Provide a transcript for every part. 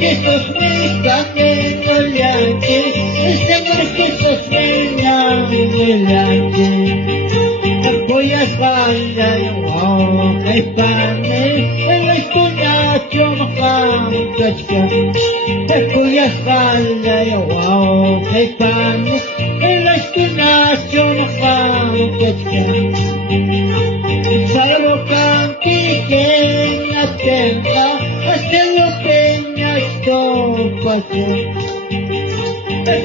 Jesús mi camino delante, el Señor Jesús me llama delante. Voy a estar wow, kay Pane, el estudiacho makakachka. Voy a estar wow, kay Pane, el estudiacho makakachka. Salvo cantiquen la tenda, hasta lo peña estopacho.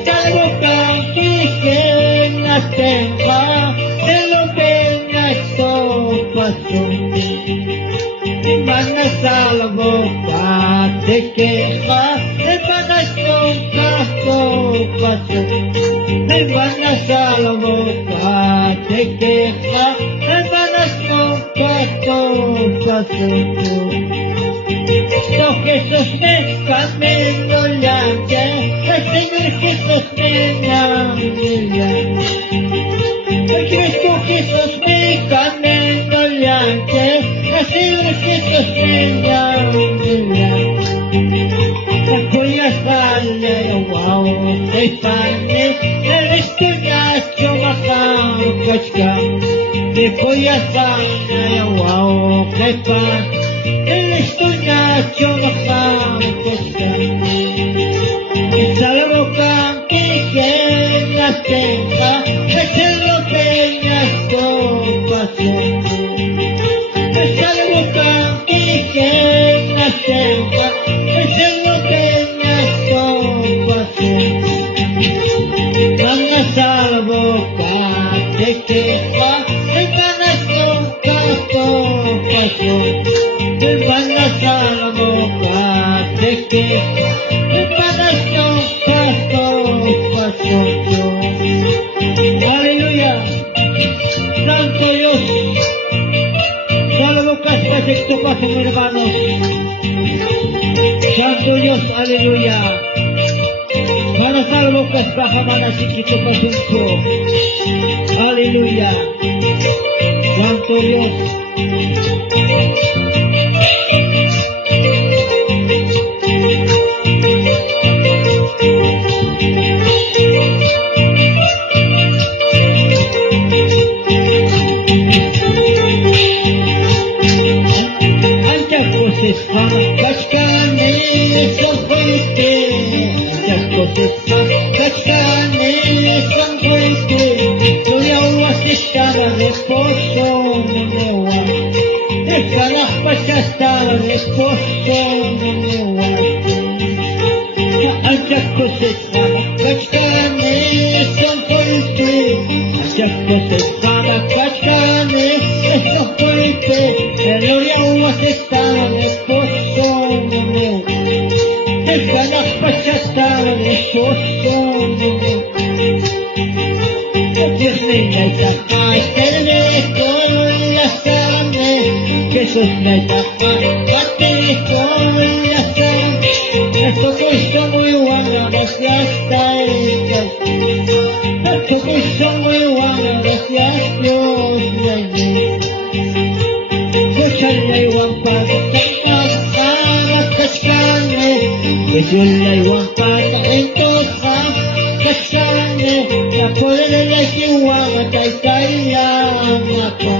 Salvo cantiquen la tenda, hasta lo peña estopacho. Van a salvo te queja, van a estopacho. Van a salvo te queja, So Jesús me camino delante, el Señor Jesús me llama delante. El Cristo Jesús me camino delante, el Señor Jesús me llama delante. Voy a darle wow, kay Pane, el estudiacho makakachka. Voy a darle wow, kay Pane, el estudiacho makakachka. Salvo cantiquen la tenda, ese lo peña estopacho. Salvo cantiquen la tenda, ese lo peña estopacho. Van a salvo te queja, van a estopacho. Van a salvo te queja, van a estopacho. Aleluya, Santo Dios, salvo perfecto paso, hermanos. Santo Dios, aleluya. Para salvo baja mana chiquito pasunto. Aleluya. Santo Dios. Jesús me llama, esto que hizo muy bueno, gracias a Él. Esto que hizo muy bueno, gracias Dios de mí. Escucharle igual para cachcarme, escucharle igual para entonces cachcarme, la poder de la chihuahua, taitaya, mata.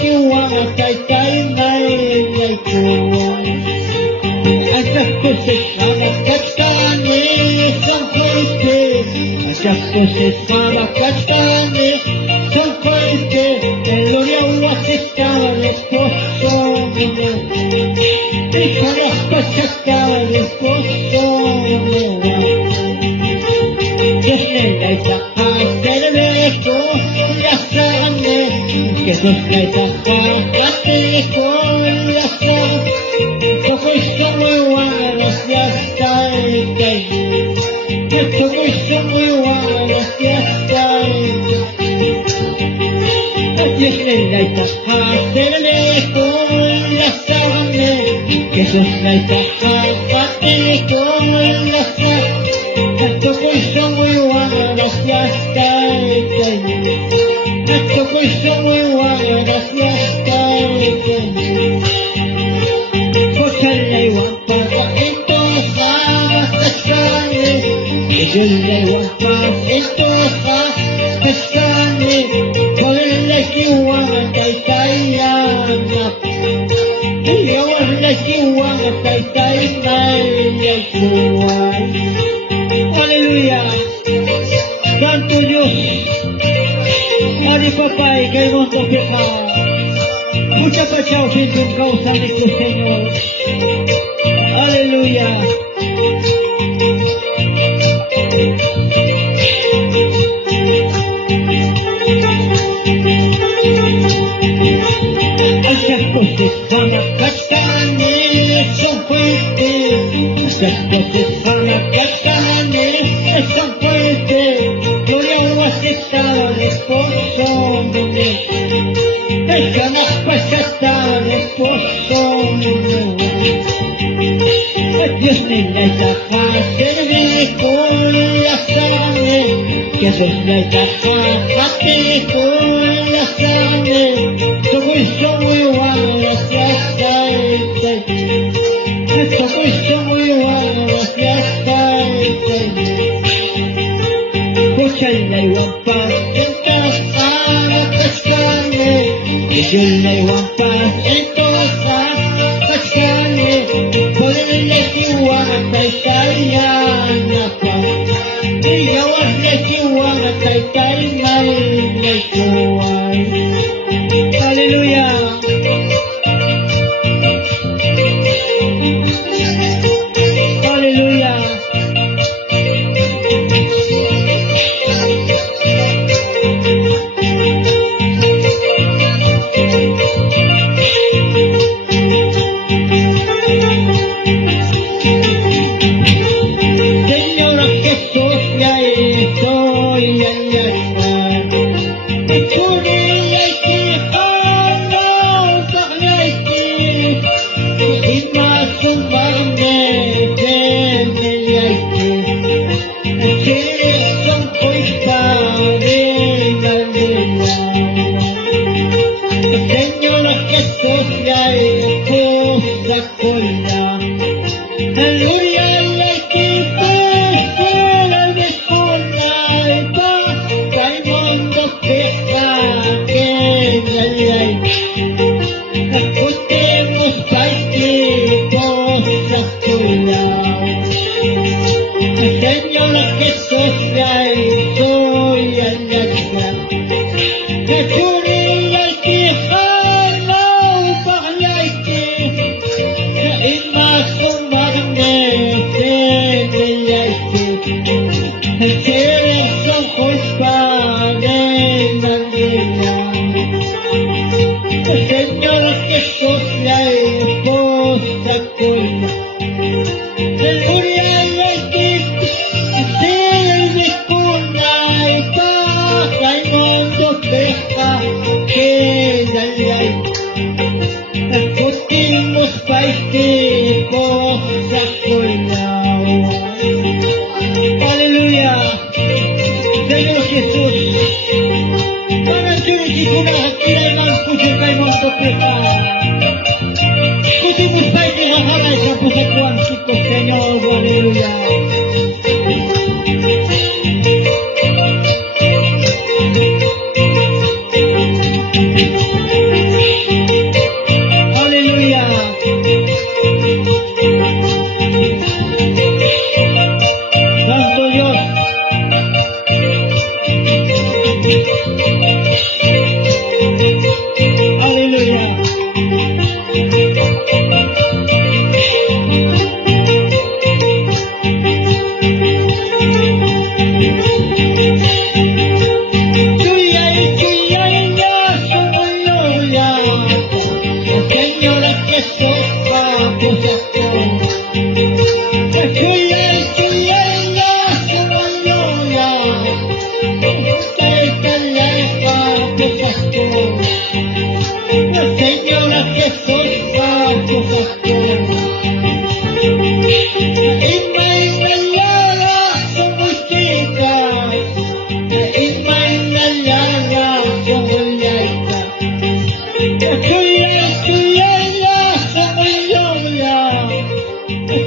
Chihuahua, taitaya, hasta que se llama cachcarme, son fuertes. Hasta que se llama cachcarme, son fuertes. El gloria uno se estaba el esposo. Y con las cosas estaba el esposo. Dios le da esa hacerme esto, la sangre. Que Dios le da hacerme con la sangre. Yo soy muy buena, gracias a Él. Yo soy muy buena, gracias a Él. Dios le da esa hacerme con la sangre. Que Dios le da hacerme con la sangre. Yo soy muy buena, gracias a Él. Yo soy muy buena, gracias a Él. Escúchale igual para Yun paz en tosa kasane wala kiwang taytayan wala kiwang taytayan yagkuwan. Haleluya. Santo Dios, Ari Papay, kayo sa peka. Mucha pachaw sin causa de tu Señor. Aleluya. Esas cosas van a casarme, son fuertes. Esas cosas van a casarme, son fuertes. Gloria a aceptar el esposo. Déjanos pasar el esposo. Dios me la deja hacerme con la sangre. Que Dios me deja hacerme con la sangre. Todo muy bueno, gracias a él. Todo muy bueno, gracias a él. Escúchale, guapa, en casa, pescarme. Escúchale, guapa, en casa, pescarme. Ponerle kiwana, taitayana, pa. Y ahora kiwana, taitayana, kuwan. Aleluya. Aleluya. Señor Jesús, ya estoy en la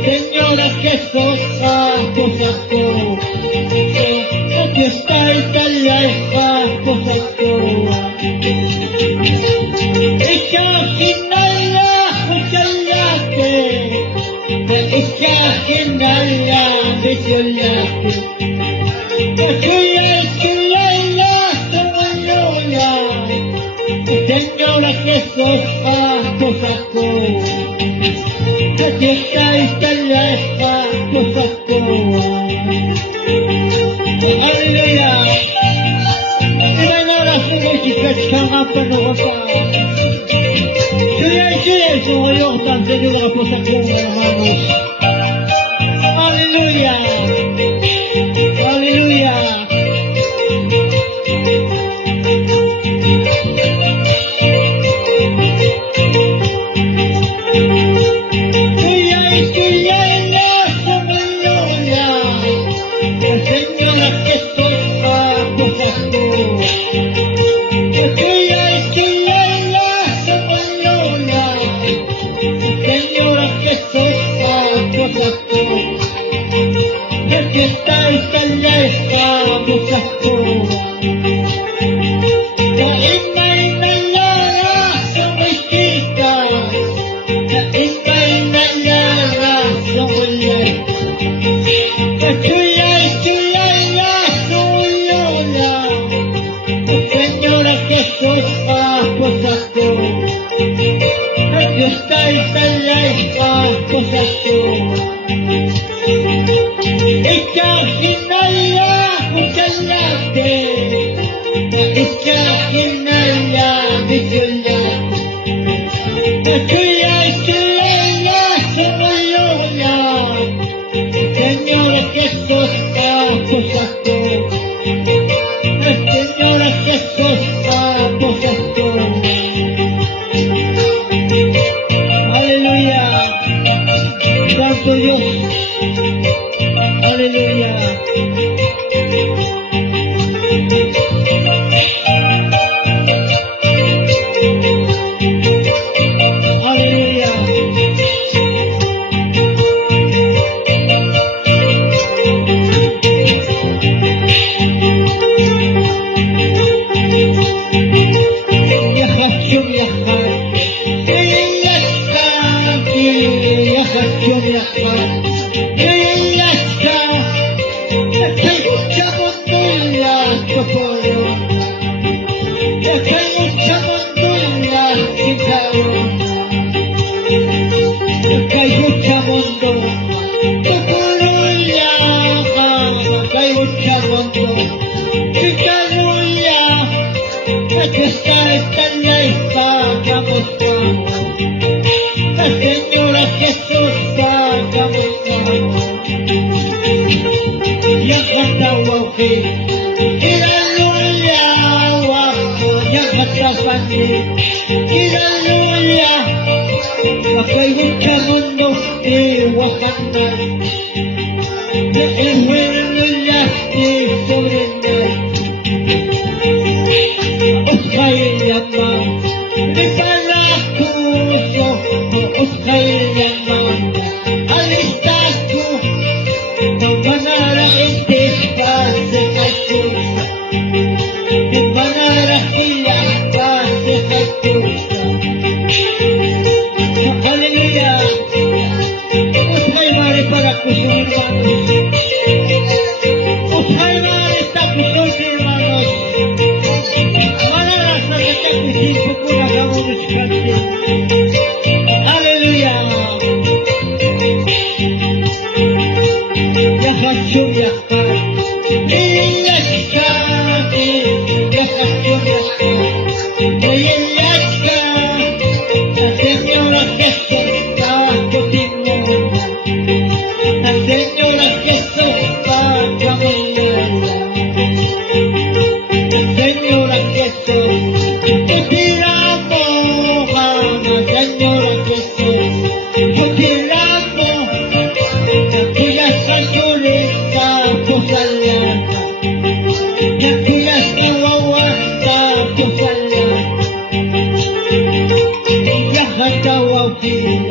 Señora, que cosa, cosa, cosa. pusaku. Ketika istilah pusaku. Haleluya. Dimana rasanya dikatakan apa nuasa. Sudah semua yoktan sedulur pusaku hermanos. Haleluya. Haleluya. Thank you.